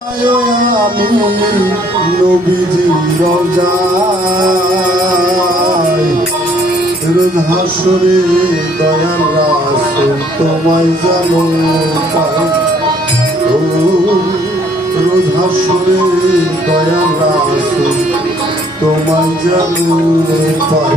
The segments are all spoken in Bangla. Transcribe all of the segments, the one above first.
আমি নবীজি রোজায় রোজ হাসরে দয়াল রাসুল তোমায় জানো রোজ হাসরে দয়াল রাসুল তোমায় জানো পাই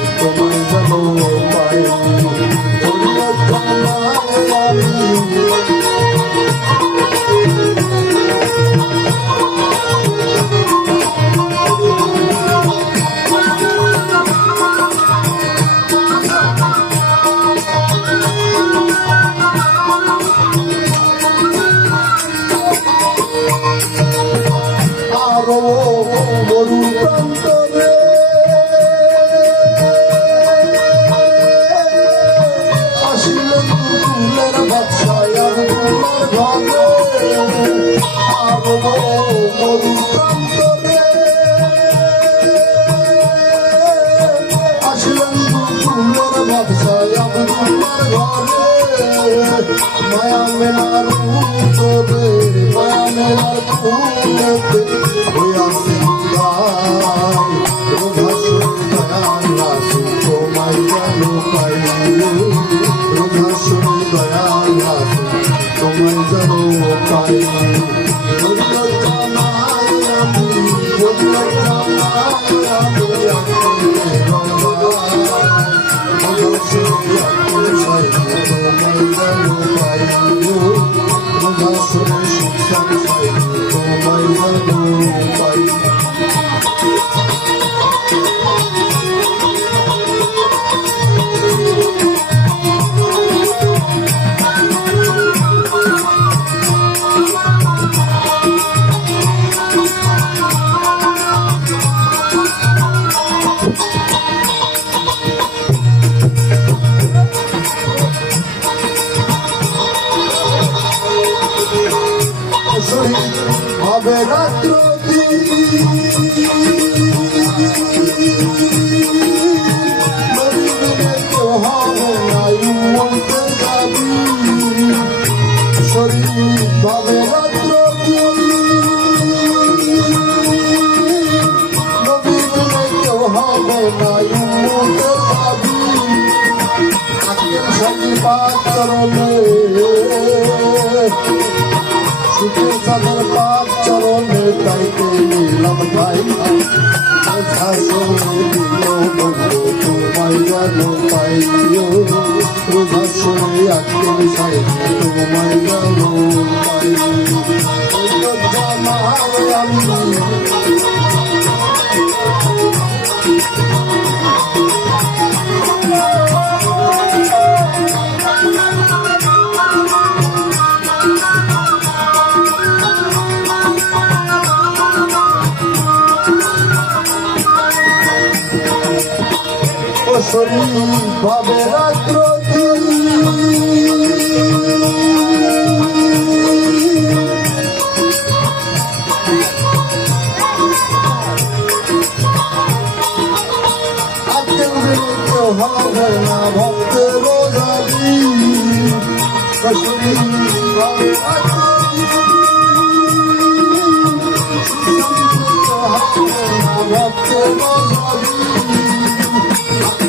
মায়া মেলার উত্তরে মায়া মেলার ফুলেতে হইয়া সিংহাই রোধাসুর দয়াল রাসুল তোমায় জানো পাইও রোধাসুর দয়াল রাসুল তোমায় জানো পাইও Oh, চরণে সুখের সাগর পাক চরণে তাইতে নিলাম ভাই তোমায় জানো পাইও। রোজা শুনে সাই তোমায় জানো ভাবে রাত্র হবে না ভক্তের যাবি রসুলি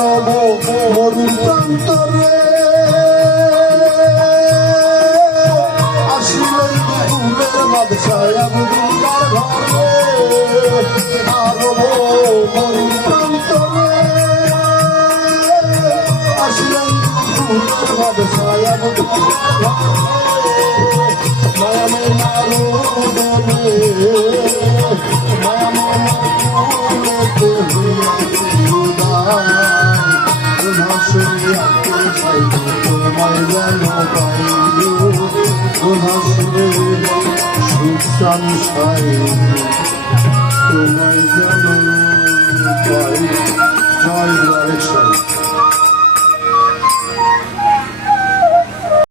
জানো আরব মরুতন্তরে আসিলেন দুপুরের বাদশায় আবদুল্লার ঘরে। আরব মরুতন্তরে আসিলেন দুপুরের বাদশায় আবদুল্লার ঘরে। মায়ামে মারো তোমায় যেন পাই জয়।